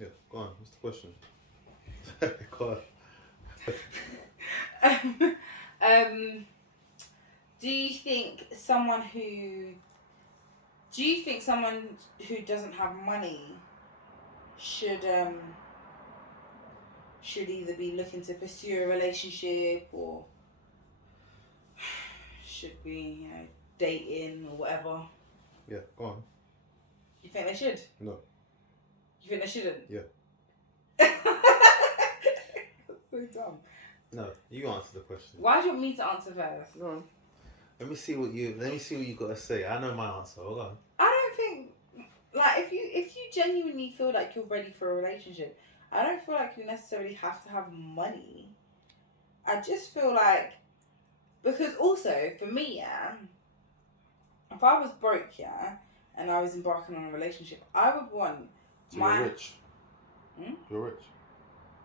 Yeah, go on. What's the question? Go um, um, do you think someone who do you think someone who doesn't have money should should either be looking to pursue a relationship or should be dating or whatever? Yeah, go on. You think they should? No. You think they shouldn't? Yeah. That's so dumb. No, you answer the question. Why do you want me to answer first? Go on. Let me see what you got to say. I know my answer. Hold on. I don't think like if you genuinely feel like you're ready for a relationship, I don't feel like you necessarily have to have money. I just feel like because also for me, yeah, if I was broke, yeah, and I was embarking on a relationship, I would want So my. you're rich. Hmm? You're rich.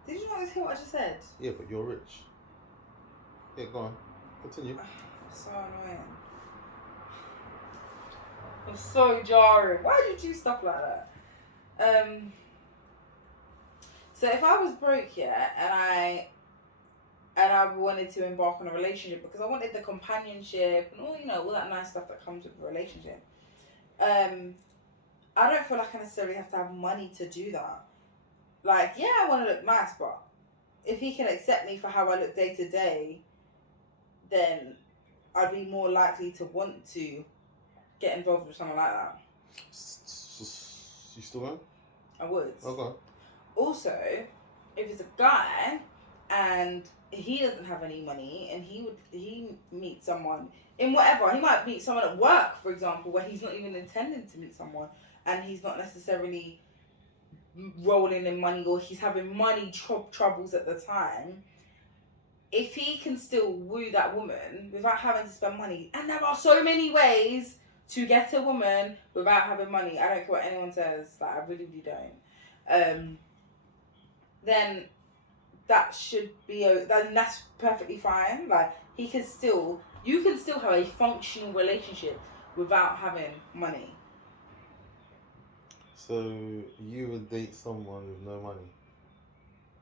Did you not hear what I just said? Yeah, but you're rich. Yeah, go on. Continue. So annoying. It's so jarring. Why do you do stuff like that? So if I was broke, yeah, and I wanted to embark on a relationship because I wanted the companionship and all that nice stuff that comes with a relationship. I don't feel like I necessarily have to have money to do that. Like, yeah, I want to look nice, but if he can accept me for how I look day to day, then I'd be more likely to want to get involved with someone like that. You still going? I would. Okay. Also, if it's a guy and he doesn't have any money and he meets someone in whatever, he might meet someone at work, for example, where he's not even intending to meet someone and he's not necessarily rolling in money or he's having money troubles at the time. If he can still woo that woman without having to spend money, and there are so many ways to get a woman without having money. I don't care what anyone says. Like, I really, really don't. Then that should be then that's perfectly fine. Like, you can still have a functional relationship without having money. So you would date someone with no money?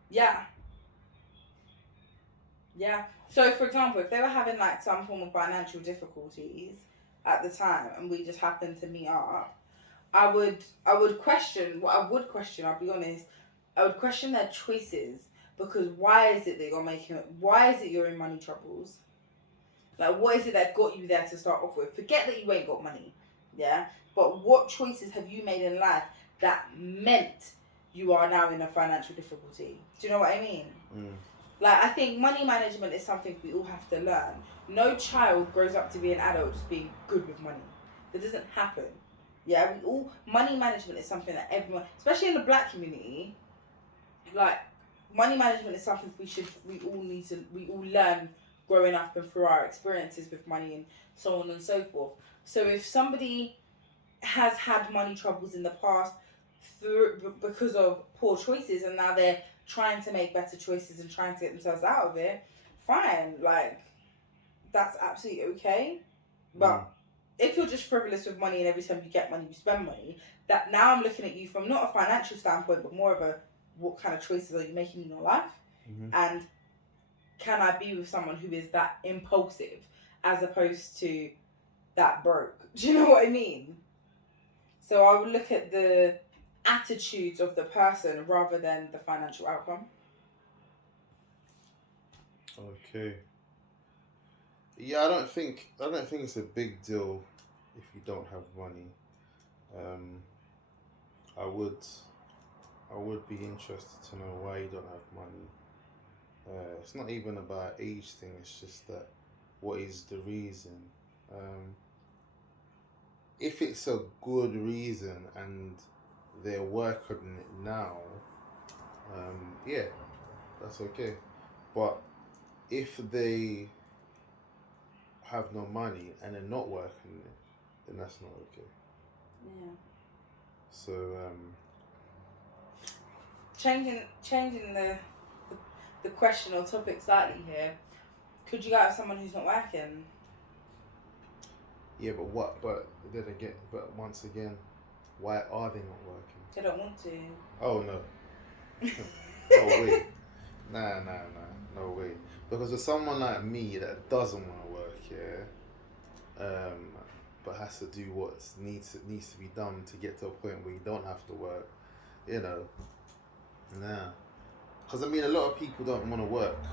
Yeah. Yeah. So, for example, if they were having like some form of financial difficulties at the time, and we just happened to meet up, I would question. What I would question, I'll be honest, I would question their choices because why is it that you're making? Why is it you're in money troubles? Like, what is it that got you there to start off with? Forget that you ain't got money, yeah. But what choices have you made in life that meant you are now in a financial difficulty? Do you know what I mean? Mm. Like, I think money management is something we all have to learn. No child grows up to be an adult just being good with money. That doesn't happen. Yeah, money management is something that everyone, especially in the black community, like, money management is something we all learn growing up and through our experiences with money and so on and so forth. So if somebody has had money troubles in the past because of poor choices and now they're trying to make better choices and trying to get themselves out of it, fine, like, that's absolutely okay. But if you're just frivolous with money and every time you get money you spend money, that now I'm looking at you from not a financial standpoint but more of a what kind of choices are you making in your life, and can I be with someone who is that impulsive as opposed to that broke? Do you know what I mean? So I would look at the attitudes of the person rather than the financial outcome. Okay. Yeah, I don't think it's a big deal if you don't have money. Um, I would I would be interested to know why you don't have money. It's not even about age thing. It's just that what is the reason? Um, if it's a good reason and they're working on it now, yeah, that's okay. But if they have no money and they're not working on it, then that's not okay. Yeah. So Changing the question or topic slightly here. Could you go out with someone who's not working? yeah, but what? But then again, but once again, why are they not working? They don't want to. Oh no, No way. No way. Because for someone like me that doesn't want to work, but has to do what needs to be done to get to a point where you don't have to work, you know, nah. Because I mean, a lot of people don't want to work.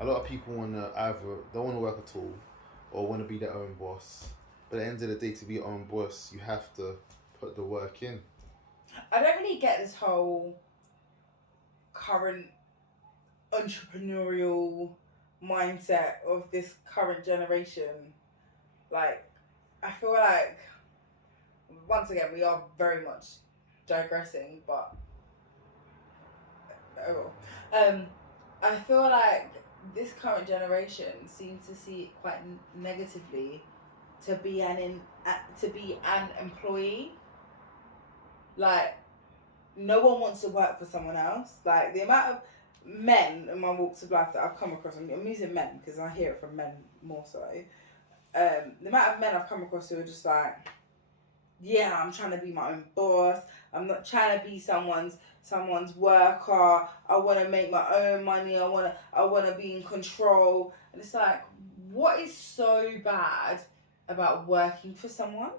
A lot of people want to either don't want to work at all, or want to be their own boss. But at the end of the day, to be your own boss, you have to put the work in. I don't really get this whole current entrepreneurial mindset of this current generation. Like, I feel like, once again, we are very much digressing, but oh well. I feel like this current generation seems to see it quite negatively to be to be an employee. Like, no one wants to work for someone else. Like, the amount of men in my walks of life that I've come across, I'm using men because I hear it from men more so. The amount of men I've come across who are just like, yeah, I'm trying to be my own boss. I'm not trying to be someone's worker. I want to make my own money. I want to be in control. And it's like, what is so bad about working for someone?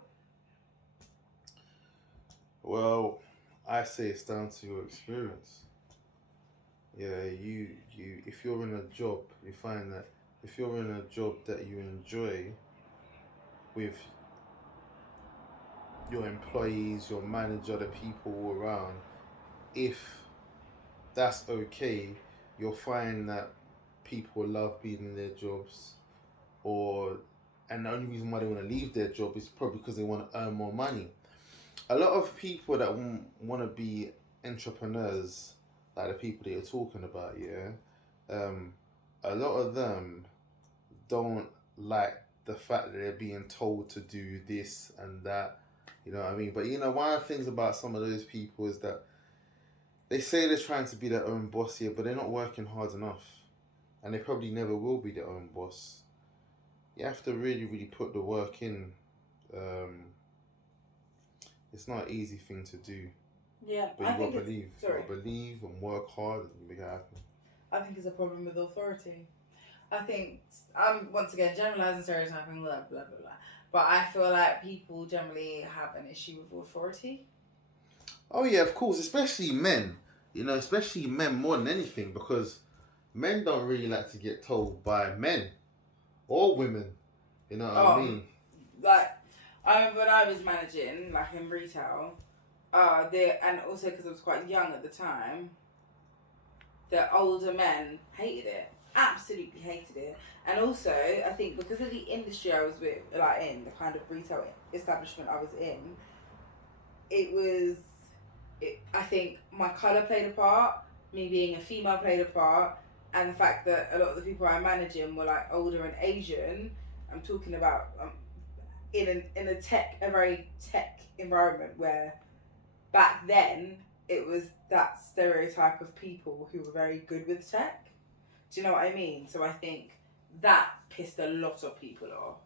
Well, I say it's down to your experience. Yeah, if you're in a job, you find that if you're in a job that you enjoy with your employees, your manager, the people all around, if that's okay, you'll find that people love being in their jobs, or and the only reason why they want to leave their job is probably because they want to earn more money. A lot of people that want to be entrepreneurs, like the people that you're talking about, um, a lot of them don't like the fact that they're being told to do this and that. You know what I mean? But one of the things about some of those people is that they say they're trying to be their own boss here, but they're not working hard enough, and they probably never will be their own boss. You have to really, really put the work in. Um, it's not an easy thing to do, Yeah, but I you think gotta it's believe. You sorry. gotta believe and work hard and make it happen. I think it's a problem with authority. I think once again generalizing, stereotyping, blah blah blah blah. But I feel like people generally have an issue with authority. Oh yeah, of course, especially men. Especially men more than anything, because men don't really like to get told by men or women. You know what I mean? Like, I remember when I was managing, like in retail, and also because I was quite young at the time, the older men hated it, absolutely hated it, and also I think because of the industry I was with, like in the kind of retail establishment I was in, it was, I think my colour played a part, me being a female played a part, and the fact that a lot of the people I'm managing were like older and Asian. I'm talking about in a very tech environment where back then it was that stereotype of people who were very good with tech. Do you know what I mean? So I think that pissed a lot of people off.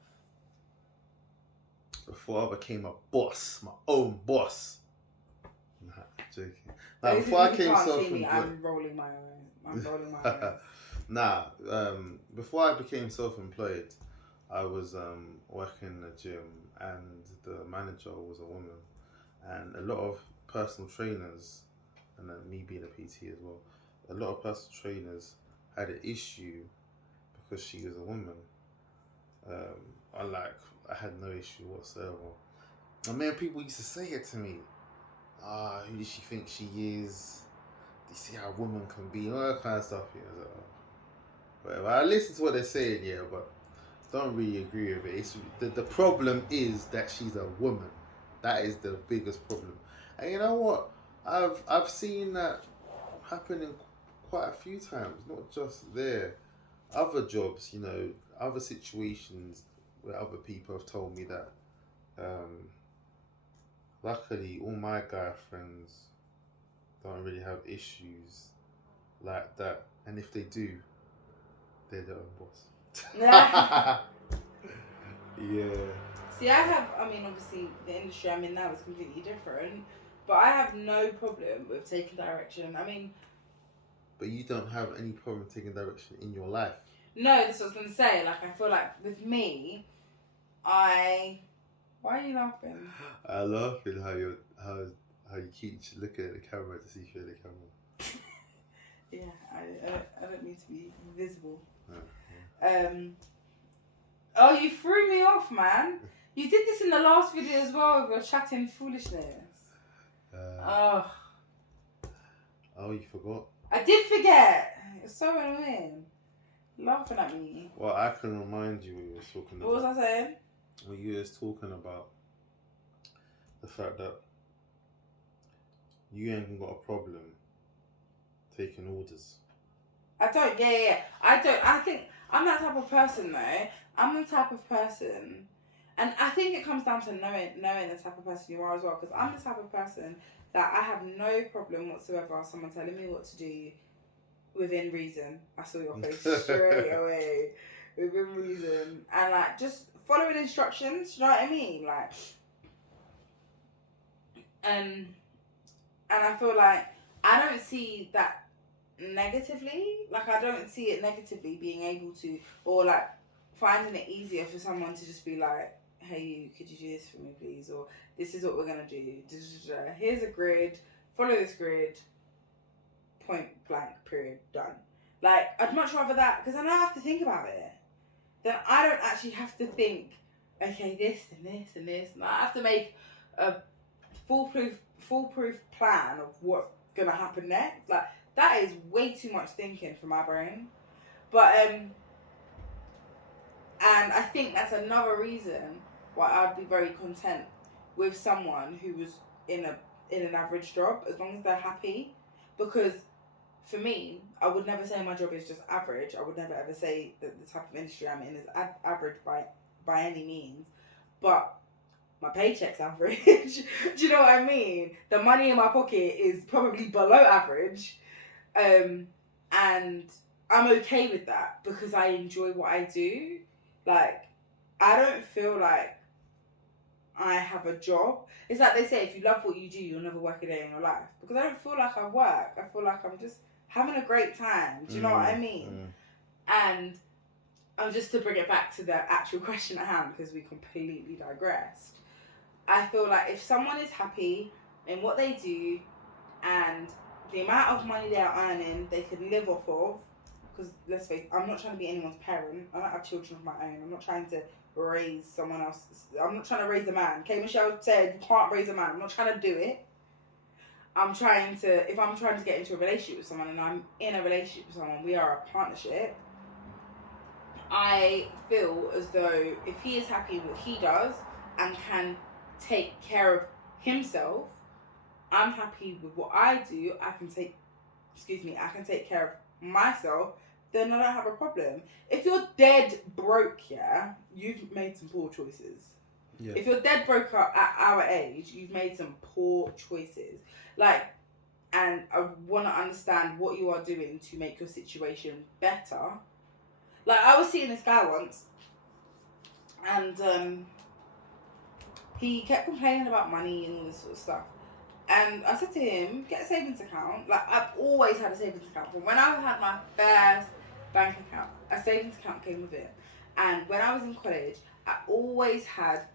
Before I became a boss, my own boss. Nah, joking. Nah, Those before of I you who came can't see me, self-employed. I'm rolling my own. I'm rolling my eyes. Nah, before I became self-employed, I was working in a gym, and the manager was a woman, and a lot of personal trainers, and then me being a PT as well, a lot of personal trainers had an issue because she was a woman. I had no issue whatsoever. And man, people used to say it to me. Who does she think she is? Do you see how a woman can be? All that kind of stuff. Yeah, so, whatever. I listen to what they're saying, yeah, but don't really agree with it. The problem is that she's a woman. That is the biggest problem. And you know what? I've seen that happening quite a few times, not just there. Other jobs, other situations where other people have told me that. Luckily, all my guy friends don't really have issues like that, and if they do, they're their own boss. Yeah. See, I mean, obviously, the industry I'm in now is completely different. But I have no problem with taking direction. I mean, But you don't have any problem taking direction in your life. no, that's what I was going to say. Like, I feel like with me, Why are you laughing? I love it how you keep looking at the camera to see if you're in the camera. Yeah, I don't need to be visible. Yeah. Oh, you threw me off, man. You did this in the last video as well with your chatting foolishness. Oh, you forgot? I did forget. It's so annoying. Laughing at me. Well, I can remind you what you was talking about. What was I saying? Well, you was talking about the fact that you ain't got a problem taking orders. I don't, yeah. I don't, I think, I'm that type of person though. I'm the type of person, and I think it comes down to knowing the type of person you are as well, because I'm the type of person that I have no problem whatsoever someone telling me what to do within reason. I saw your face straight away. Within reason. And like, just following instructions, you know what I mean? Like, and I feel like I don't see that negatively. Like, I don't see it negatively being able to, or like finding it easier for someone to just be like, hey, you, could you do this for me, please? Or this is what we're gonna do. Here's a grid. Follow this grid. Point blank. Period. Done. Like, I'd much rather that, because then I have to think about it. Then I don't actually have to think, okay, this and this and this, and I have to make a foolproof plan of what's gonna happen next. Like, that is way too much thinking for my brain. But and I think that's another reason why I'd be very content with someone who was in an average job, as long as they're happy. Because for me, I would never say my job is just average. I would never ever say that the type of industry I'm in is average by any means. But my paycheck's average. Do you know what I mean? The money in my pocket is probably below average. And I'm okay with that because I enjoy what I do. Like, I don't feel like I have a job. It's like they say, if you love what you do, you'll never work a day in your life. Because I don't feel like I work. I feel like I'm just having a great time. Do you know what I mean? And just to bring it back to the actual question at hand, because we completely digressed. I feel like if someone is happy in what they do and the amount of money they are earning, they can live off of. Because let's face it, I'm not trying to be anyone's parent. I don't have children of my own. I'm not trying to raise someone else. I'm not trying to raise a man. K. Michelle said you can't raise a man. I'm not trying to do it. If I'm trying to get into a relationship with someone and I'm in a relationship with someone, we are a partnership. I feel as though if he is happy in what he does and can take care of himself, I'm happy with what I do. I can take care of myself, then I don't have a problem. If you're dead broke, yeah, you've made some poor choices. Yeah. If you're dead broke at our age, you've made some poor choices. Like, and I want to understand what you are doing to make your situation better. Like, I was seeing this guy once, and he kept complaining about money and all this sort of stuff. And I said to him, get a savings account. Like, I've always had a savings account. From when I had my first bank account, a savings account came with it. And when I was in college, I always had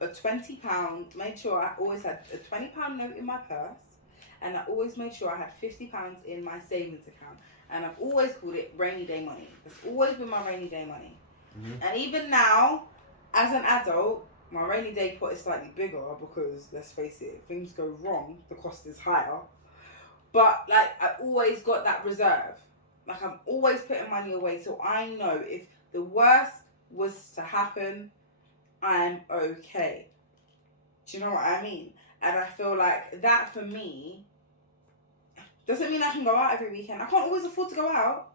a £20, made sure I always had a £20 note in my purse. And I always made sure I had £50 in my savings account. And I've always called it rainy day money. It's always been my rainy day money. Mm-hmm. And even now, as an adult, my rainy day pot is slightly bigger because, let's face it, if things go wrong, the cost is higher. But, like, I always got that reserve. Like, I'm always putting money away, so I know if the worst was to happen, I'm okay. Do you know what I mean? And I feel like that, for me, doesn't mean I can go out every weekend. I can't always afford to go out.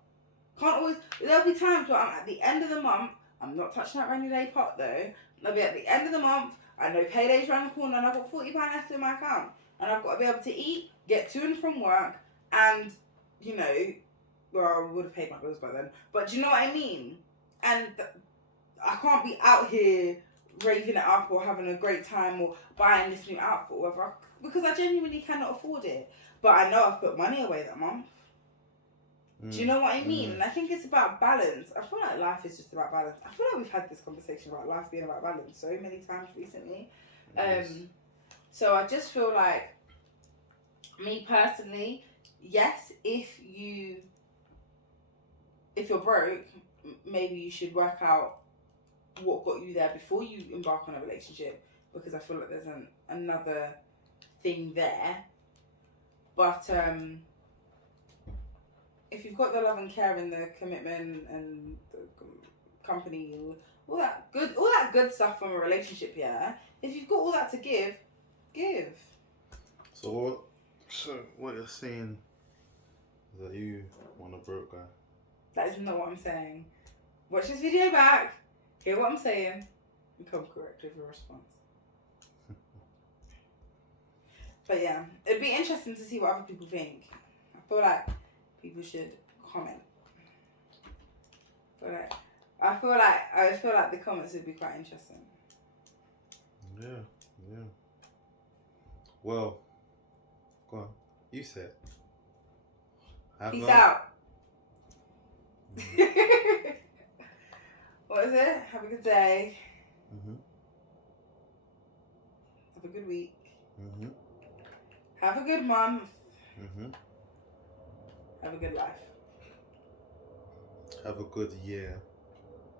There'll be times where I'm at the end of the month, I'm not touching that rainy day pot though. I'll be at the end of the month, I know payday's around the corner and I've got £40 left in my account. And I've got to be able to eat, get to and from work, and, you know, well, I would have paid my bills by then. But do you know what I mean? And I can't be out here raving it up or having a great time or buying this new outfit or whatever, because I genuinely cannot afford it. But I know I've put money away that month. Do you know what I mean? And I think it's about balance. I feel like life is just about balance. I feel like we've had this conversation about life being about balance so many times recently. So I just feel like, me personally, yes, if you're broke, maybe you should work out what got you there before you embark on a relationship, because I feel like there's another thing there. But if you've got the love and care and the commitment and the company, all that good stuff from a relationship, yeah. If you've got all that to give. So what you're saying is that you want a broke guy? That is not what I'm saying. Watch this video back, hear what I'm saying, and come correct with your response. But yeah, it'd be interesting to see what other people think. I feel like people should comment. I feel like the comments would be quite interesting. Yeah. Well, go on. You said. Peace out. What is it? Have a good day. Have a good week. Have a good month. Have a good life. Have a good year.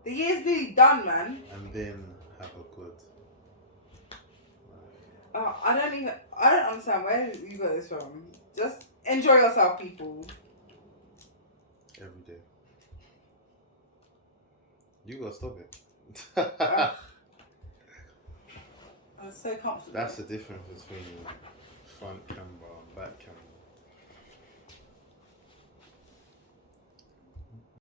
The year's nearly done, man. And then have a good life. I don't understand where you got this from. Just enjoy yourself, people. Every day. You gotta stop it. I'm so comfortable. That's the difference between front camera and back camera.